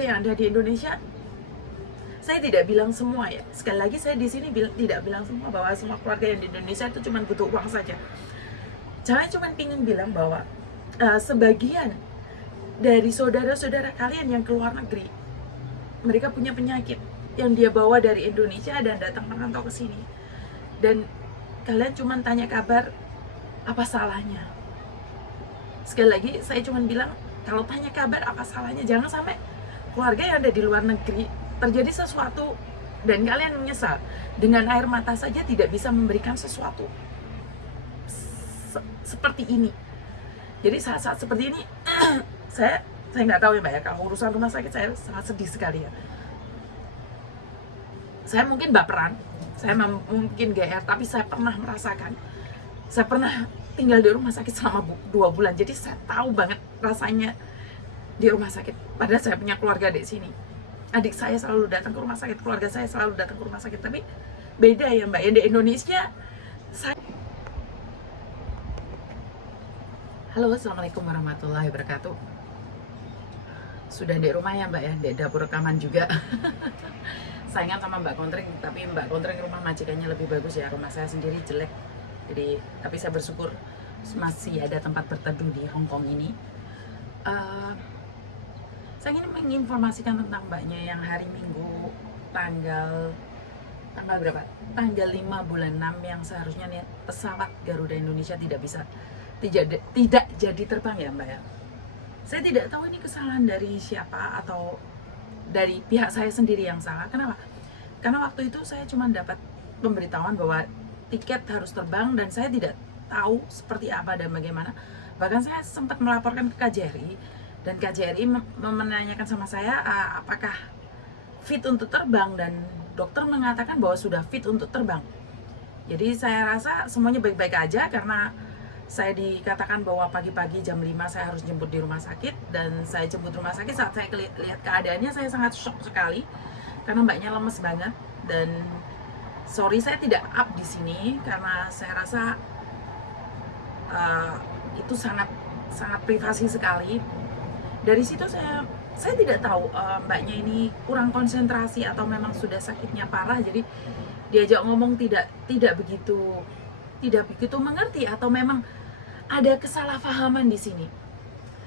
yang ada di Indonesia, saya tidak bilang semua ya. Sekali lagi saya di sini tidak bilang semua bahwa semua keluarga yang di Indonesia itu cuma butuh uang saja. Saya cuma ingin bilang bahwa sebagian dari saudara-saudara kalian yang keluar negeri, mereka punya penyakit yang dia bawa dari Indonesia dan datang merantau ke sini. Dan kalian cuma tanya kabar, apa salahnya? Sekali lagi saya cuma bilang, kalau tanya kabar apa salahnya, jangan sampai keluarga yang ada di luar negeri terjadi sesuatu dan kalian menyesal. Dengan air mata saja tidak bisa memberikan sesuatu seperti ini. Jadi saat-saat seperti ini saya nggak tahu ya Mbak ya, kalau urusan rumah sakit saya sangat sedih sekali ya. Saya mungkin baperan, saya mungkin GR, tapi saya pernah merasakan, saya pernah tinggal di rumah sakit selama 2 bulan, jadi saya tahu banget rasanya di rumah sakit. Padahal saya punya keluarga di sini, adik saya selalu datang ke rumah sakit, keluarga saya selalu datang ke rumah sakit, tapi beda ya Mbak ya, di Indonesia saya... Halo, assalamualaikum warahmatullahi wabarakatuh. Sudah di rumah ya Mbak ya, di dapur rekaman juga. Saingan sama Mbak Kontring, tapi Mbak Kontring rumah majikannya lebih bagus ya, rumah saya sendiri jelek. Jadi, tapi saya bersyukur masih ada tempat berteduh di Hong Kong ini. Saya ingin menginformasikan tentang Mbaknya yang hari Minggu tanggal berapa? Tanggal 5 bulan 6 yang seharusnya nih pesawat Garuda Indonesia tidak jadi terbang ya Mbak ya. Saya tidak tahu ini kesalahan dari siapa atau dari pihak saya sendiri yang salah. Kenapa? Karena waktu itu saya cuma dapat pemberitahuan bahwa tiket harus terbang dan saya tidak tahu seperti apa dan bagaimana. Bahkan saya sempat melaporkan ke KJRI dan KJRI menanyakan sama saya apakah fit untuk terbang, dan dokter mengatakan bahwa sudah fit untuk terbang. Jadi saya rasa semuanya baik-baik aja karena saya dikatakan bahwa pagi-pagi jam 5 saya harus jemput di rumah sakit, dan saya jemput rumah sakit. Saat saya lihat keadaannya saya sangat shock sekali karena Mbaknya lemes banget. Dan sorry saya tidak up di sini karena saya rasa itu sangat privasi sekali. Dari situ saya tidak tahu Mbaknya ini kurang konsentrasi atau memang sudah sakitnya parah, jadi diajak ngomong tidak begitu mengerti, atau memang ada kesalahpahaman di sini.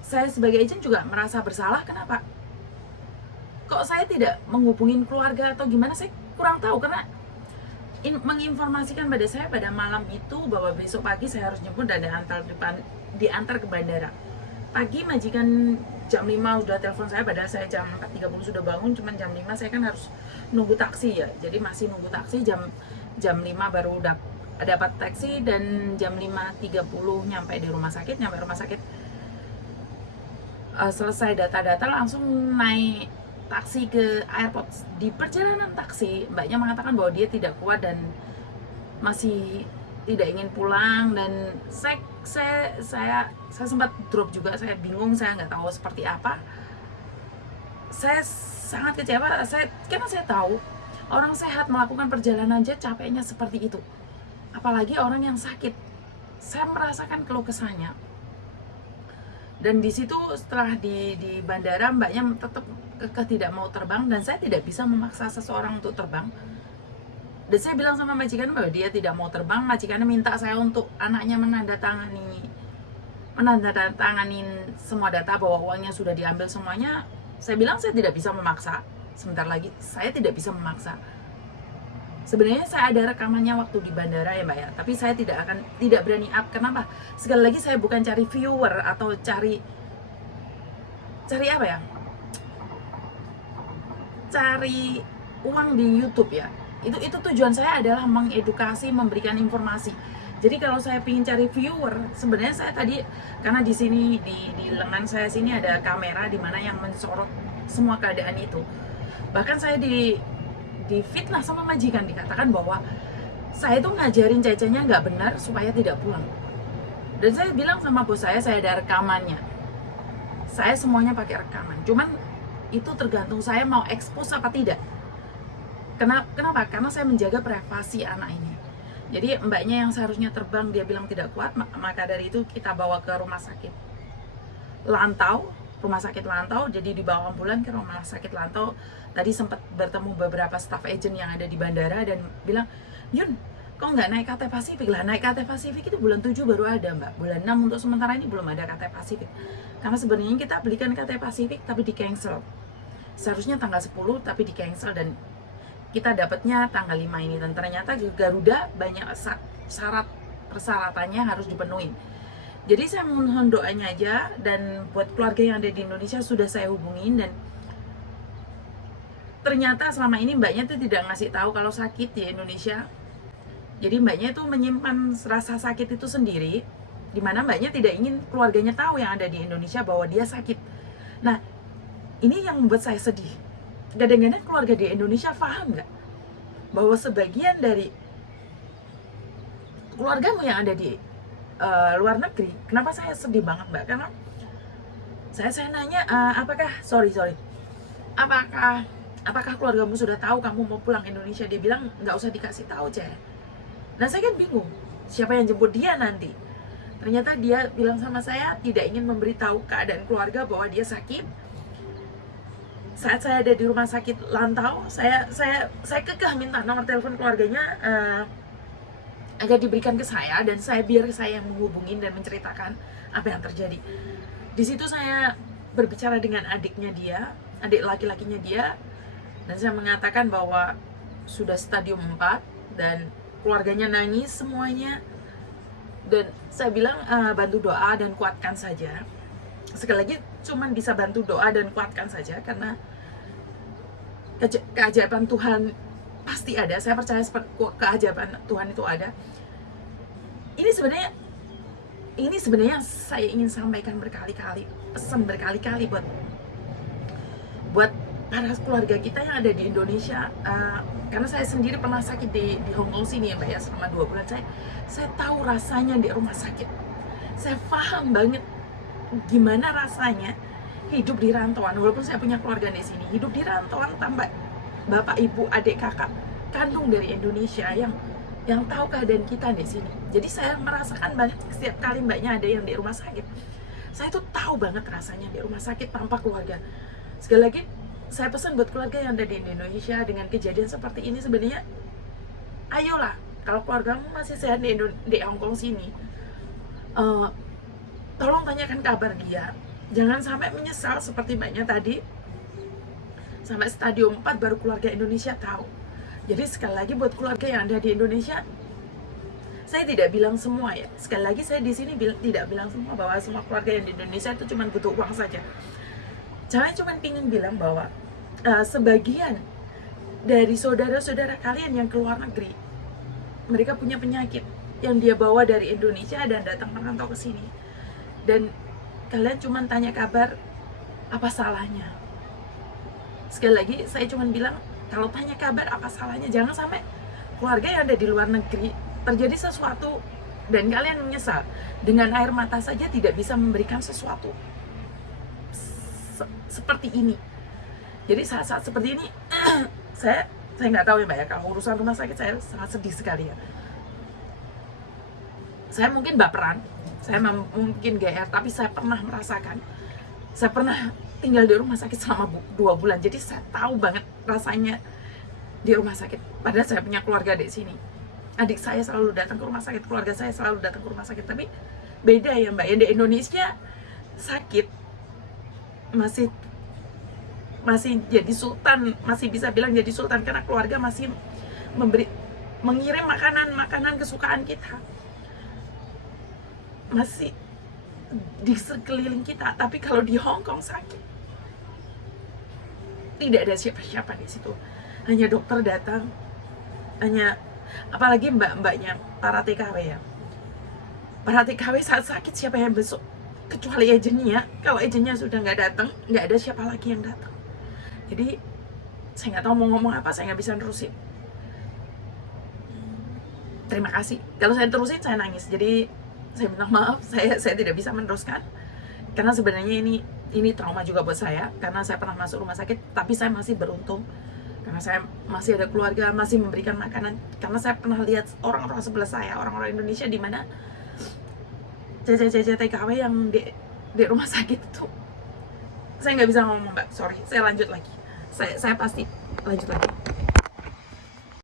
Saya sebagai agent juga merasa bersalah. Kenapa? Kok saya tidak menghubungin keluarga atau gimana? Saya kurang tahu karena menginformasikan pada saya pada malam itu bahwa besok pagi saya harus jemput dan diantar ke bandara. Pagi majikan jam 5 udah telepon saya, padahal saya jam 4.30 sudah bangun, cuman jam 5 saya kan harus nunggu taksi ya. Jadi masih nunggu taksi, jam 5 baru dapat taksi, dan jam 5.30 nyampe rumah sakit. Selesai data-data langsung naik taksi ke airport. Di perjalanan taksi Mbaknya mengatakan bahwa dia tidak kuat dan masih tidak ingin pulang, dan saya sempat drop juga. Saya bingung, saya nggak tahu seperti apa. Saya sangat kecewa karena saya tahu orang sehat melakukan perjalanan aja capeknya seperti itu, apalagi orang yang sakit. Saya merasakan keluh kesahnya. Dan di situ setelah di bandara Mbaknya tetap tidak mau terbang, dan saya tidak bisa memaksa seseorang untuk terbang. Dan saya bilang sama majikan bahwa dia tidak mau terbang. Majikannya minta saya untuk anaknya menandatanganin semua data bahwa uangnya sudah diambil semuanya. Saya bilang saya tidak bisa memaksa. Sebentar lagi saya tidak bisa memaksa. Sebenarnya saya ada rekamannya waktu di bandara ya Mbak ya, tapi saya tidak berani up. Kenapa? Sekali lagi saya bukan cari viewer atau cari apa ya? Cari uang di YouTube ya. Itu tujuan saya adalah mengedukasi, memberikan informasi. Jadi kalau saya ingin cari viewer, sebenarnya saya tadi, karena di sini di lengan saya sini ada kamera di mana yang mensorot semua keadaan itu. Bahkan saya difitnah sama majikan, dikatakan bahwa saya itu ngajarin Cecenya nggak benar supaya tidak pulang. Dan saya bilang sama bos saya ada rekamannya. Saya semuanya pakai rekaman. Cuman itu tergantung saya mau expose apa tidak. Kenapa? Karena saya menjaga privasi anak ini. Jadi Mbaknya yang seharusnya terbang dia bilang tidak kuat, maka dari itu kita bawa ke rumah sakit Lantau. rumah sakit Lantau, jadi dibawa ambulan ke rumah sakit Lantau. Tadi sempat bertemu beberapa staff agent yang ada di bandara dan bilang, Yun, kok nggak naik KT Pasifik? Lah naik KT Pasifik itu bulan 7 baru ada mbak, bulan 6 untuk sementara ini belum ada KT Pasifik, karena sebenarnya kita belikan KT Pasifik tapi di cancel, seharusnya tanggal 10 tapi di cancel, dan kita dapatnya tanggal 5 ini. Dan ternyata Garuda banyak syarat persyaratannya harus dipenuhi. Jadi saya mohon doanya aja, dan buat keluarga yang ada di Indonesia sudah saya hubungin, dan ternyata selama ini mbaknya tuh tidak ngasih tahu kalau sakit di Indonesia. Jadi mbaknya itu menyimpan rasa sakit itu sendiri, dimana mbaknya tidak ingin keluarganya tahu yang ada di Indonesia bahwa dia sakit. Nah, ini yang membuat saya sedih. Kadang-kadang keluarga di Indonesia paham nggak bahwa sebagian dari keluargamu yang ada di luar negeri. Kenapa saya sedih banget mbak? Karena saya nanya, apakah keluargamu sudah tahu kamu mau pulang Indonesia? Dia bilang nggak usah dikasih tahu, Ceh. Nah saya kan bingung, siapa yang jemput dia nanti? Ternyata dia bilang sama saya tidak ingin memberitahu keadaan keluarga bahwa dia sakit. Saat saya ada di rumah sakit Lantau, saya kekeh minta nomor telepon keluarganya agar diberikan ke saya, dan biar saya yang menghubungin dan menceritakan apa yang terjadi. Di situ saya berbicara dengan adiknya dia, adik laki-lakinya dia, dan saya mengatakan bahwa sudah stadium 4 dan keluarganya nangis semuanya. Dan saya bilang bantu doa dan kuatkan saja. Sekali lagi cuman bisa bantu doa dan kuatkan saja, karena keajaiban Tuhan pasti ada. Saya percaya keajaiban Tuhan itu ada. Ini sebenarnya saya ingin sampaikan berkali-kali, pesan berkali-kali buat para keluarga kita yang ada di Indonesia. Karena saya sendiri pernah sakit di Hong Kong sini ya mbak ya, selama 2 bulan. Saya tahu rasanya di rumah sakit. Saya paham banget gimana rasanya hidup di rantauan. Walaupun saya punya keluarga di sini, hidup di rantauan tambah bapak, ibu, adik, kakak kandung dari Indonesia yang tahu keadaan kita di sini. Jadi saya merasakan banget setiap kali mbaknya ada yang di rumah sakit. Saya tuh tahu banget rasanya di rumah sakit tanpa keluarga. Sekali lagi saya pesan buat keluarga yang ada di Indonesia dengan kejadian seperti ini, sebenarnya ayolah, kalau keluargamu masih sehat di Hong Kong sini, tolong tanyakan kabar dia. Jangan sampai menyesal seperti mbaknya tadi, sampai stadium 4 baru keluarga Indonesia tahu. Jadi sekali lagi buat keluarga yang ada di Indonesia, saya tidak bilang semua ya. Sekali lagi saya di sini tidak bilang semua bahwa semua keluarga yang di Indonesia itu cuma butuh uang saja. Saya cuma ingin bilang bahwa sebagian dari saudara-saudara kalian yang keluar negeri, mereka punya penyakit yang dia bawa dari Indonesia dan datang merantau ke sini. Dan kalian cuma tanya kabar, apa salahnya? Sekali lagi saya cuma bilang, kalau tanya kabar apa salahnya? Jangan sampai keluarga yang ada di luar negeri terjadi sesuatu dan kalian menyesal. Dengan air mata saja tidak bisa memberikan sesuatu seperti ini. Jadi saat-saat seperti ini saya nggak tahu ya mbak ya, kalau urusan rumah sakit saya sangat sedih sekali ya. Saya mungkin baperan, saya mungkin GR, tapi saya pernah merasakan, saya pernah tinggal di rumah sakit selama 2 bulan, jadi saya tahu banget rasanya di rumah sakit. Padahal saya punya keluarga di sini, adik saya selalu datang ke rumah sakit, keluarga saya selalu datang ke rumah sakit. Tapi beda ya mbak, yang di Indonesia sakit masih jadi sultan, masih bisa bilang jadi sultan, karena keluarga masih mengirim makanan kesukaan kita, masih di sekeliling kita. Tapi kalau di Hong Kong sakit, tidak ada siapa-siapa di situ, hanya dokter datang, hanya apalagi mbak-mbaknya para TKW ya. Para TKW saat sakit siapa yang besok? Kecuali agentnya. Kalau agentnya sudah nggak datang, nggak ada siapa lagi yang datang. Jadi saya nggak tahu mau ngomong apa, saya nggak bisa nerusin. Terima kasih. Kalau saya terusin saya nangis. Jadi saya minta maaf, saya tidak bisa meneruskan. Karena sebenarnya ini trauma juga buat saya, karena saya pernah masuk rumah sakit, tapi saya masih beruntung karena saya masih ada keluarga, masih memberikan makanan. Karena saya pernah lihat orang-orang sebelah saya, orang-orang Indonesia di mana TKW yang di rumah sakit itu saya nggak bisa ngomong Mbak, sorry. Saya lanjut lagi. Saya pasti lanjut lagi.